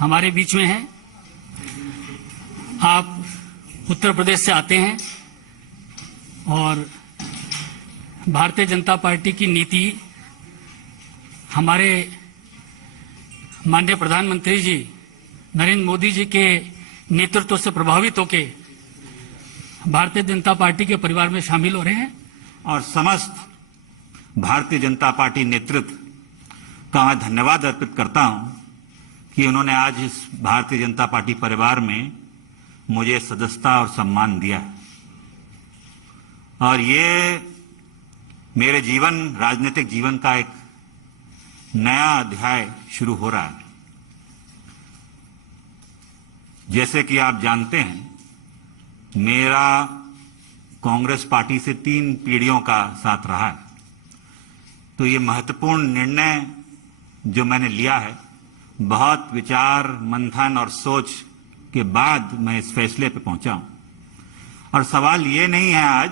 हमारे बीच में हैं। आप उत्तर प्रदेश से आते हैं और भारतीय जनता पार्टी की नीति हमारे माननीय प्रधानमंत्री जी नरेंद्र मोदी जी के नेतृत्व से प्रभावित होकर भारतीय जनता पार्टी के परिवार में शामिल हो रहे हैं और समस्त भारतीय जनता पार्टी नेतृत्व का मैं धन्यवाद अर्पित करता हूं कि उन्होंने आज इस भारतीय जनता पार्टी परिवार में मुझे सदस्यता और सम्मान दिया और ये मेरे राजनीतिक जीवन का एक नया अध्याय शुरू हो रहा है। जैसे कि आप जानते हैं, मेरा कांग्रेस पार्टी से 3 पीढ़ियों का साथ रहा है, तो ये महत्वपूर्ण निर्णय जो मैंने लिया है, बहुत विचार मंथन और सोच के बाद मैं इस फैसले पे पहुंचा हूं। और सवाल ये नहीं है आज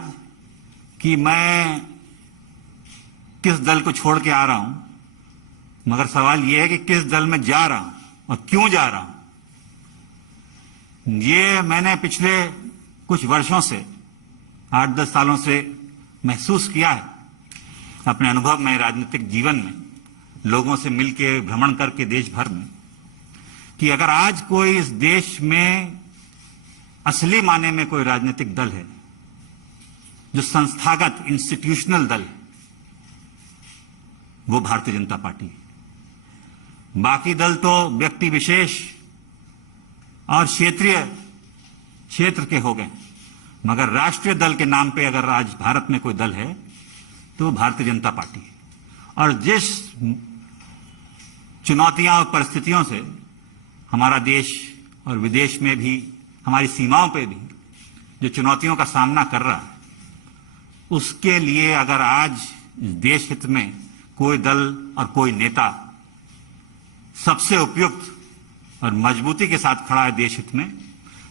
कि मैं किस दल को छोड़ के आ रहा हूं, मगर सवाल ये है कि किस दल में जा रहा हूं और क्यों जा रहा हूं। ये मैंने पिछले कुछ वर्षों से 8-10 सालों से महसूस किया है अपने अनुभव में, राजनीतिक जीवन में, लोगों से मिलकर भ्रमण करके देश भर में, कि अगर आज कोई इस देश में असली माने में कोई राजनीतिक दल है जो संस्थागत इंस्टीट्यूशनल दल है, वो भारतीय जनता पार्टी है। बाकी दल तो व्यक्ति विशेष और क्षेत्र के हो गए, मगर राष्ट्रीय दल के नाम पे अगर आज भारत में कोई दल है तो भारतीय जनता पार्टी है। और जिस चुनौतियां और परिस्थितियों से हमारा देश और विदेश में भी, हमारी सीमाओं पे भी जो चुनौतियों का सामना कर रहा है, उसके लिए अगर आज इस देश हित में कोई दल और कोई नेता सबसे उपयुक्त और मजबूती के साथ खड़ा है देश हित में,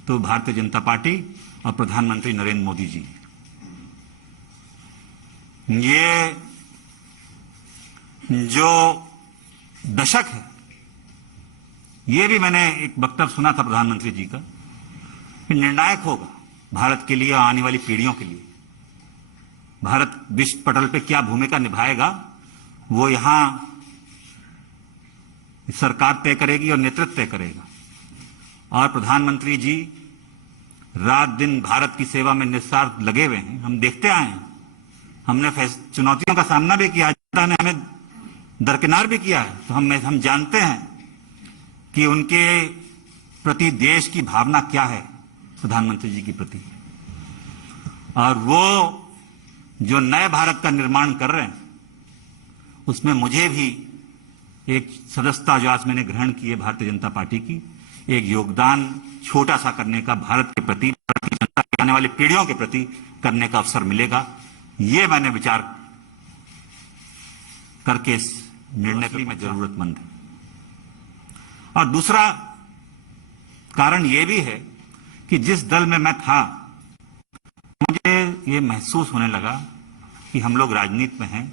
तो भारतीय जनता पार्टी और प्रधानमंत्री नरेंद्र मोदी जी। ये जो दशक है, ये भी मैंने एक वक्तव्य सुना था प्रधानमंत्री जी का, कि निर्णायक होगा भारत के लिए और आने वाली पीढ़ियों के लिए। भारत विश्व पटल पे क्या भूमिका निभाएगा, वो यहां सरकार तय करेगी और नेतृत्व तय करेगा। और प्रधानमंत्री जी रात दिन भारत की सेवा में निस्वार्थ लगे हुए हैं। हम देखते आए हैं, हमने चुनौतियों का सामना भी किया, जनता ने हमें दरकिनार भी किया है, तो हम जानते हैं कि उनके प्रति देश की भावना क्या है, प्रधानमंत्री जी के प्रति। और वो जो नए भारत का निर्माण कर रहे हैं, उसमें मुझे भी एक सदस्यता जो आज मैंने ग्रहण की है भारतीय जनता पार्टी की, एक योगदान छोटा सा करने का भारत के प्रति, भारत की जनता के आने वाली पीढ़ियों के प्रति करने का अवसर मिलेगा। ये मैंने विचार करके इस निर्णय की मैं जरूरतमंद है। और दूसरा कारण यह भी है कि जिस दल में मैं था, मुझे ये महसूस होने लगा कि हम लोग राजनीति में हैं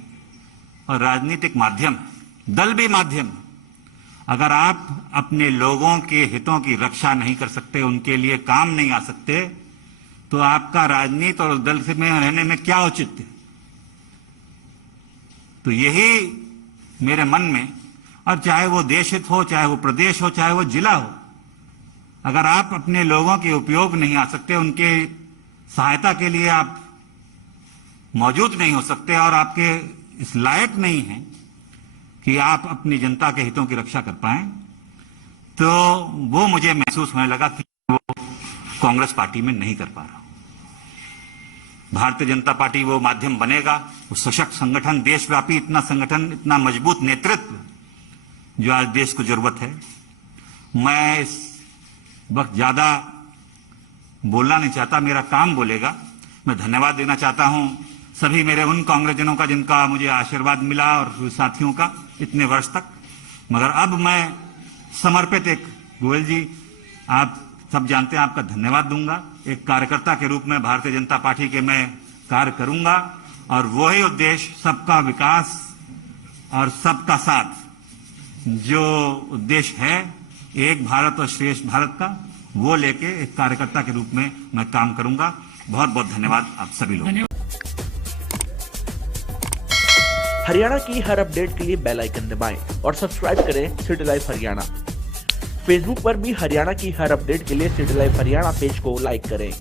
और राजनीति एक माध्यम है, दल भी माध्यम है। अगर आप अपने लोगों के हितों की रक्षा नहीं कर सकते, उनके लिए काम नहीं आ सकते, तो आपका राजनीति और दल से में रहने में क्या औचित्य। तो यही मेरे मन में, और चाहे वो देश हित हो, चाहे वो प्रदेश हो, चाहे वो जिला हो, अगर आप अपने लोगों के उपयोग नहीं आ सकते, उनके सहायता के लिए आप मौजूद नहीं हो सकते और आपके इस लायक नहीं हैं कि आप अपनी जनता के हितों की रक्षा कर पाएं, तो वो मुझे महसूस होने लगा कि वो कांग्रेस पार्टी में नहीं कर पा रहा। भारतीय जनता पार्टी वो माध्यम बनेगा, वो सशक्त संगठन, देशव्यापी इतना संगठन, इतना मजबूत नेतृत्व जो आज देश को जरूरत है। मैं इस वक्त ज्यादा बोलना नहीं चाहता, मेरा काम बोलेगा। मैं धन्यवाद देना चाहता हूं सभी मेरे उन कांग्रेसजनों का जिनका मुझे आशीर्वाद मिला और साथियों का इतने वर्ष तक। मगर अब मैं समर्पित एक, गोयल जी आप सब जानते हैं, आपका धन्यवाद दूंगा। एक कार्यकर्ता के रूप में भारतीय जनता पार्टी के मैं कार्य करूंगा और वही उद्देश्य, सबका विकास और सबका साथ, जो उद्देश्य है एक भारत और श्रेष्ठ भारत का, वो लेके एक कार्यकर्ता के रूप में मैं काम करूंगा। बहुत बहुत धन्यवाद आप सभी लोग। हरियाणा की हर अपडेट के लिए बेल आइकन दबाएं और सब्सक्राइब करें सिटी लाइव हरियाणा। फेसबुक पर भी हरियाणा की हर अपडेट के लिए सिटी लाइव हरियाणा पेज को लाइक करें।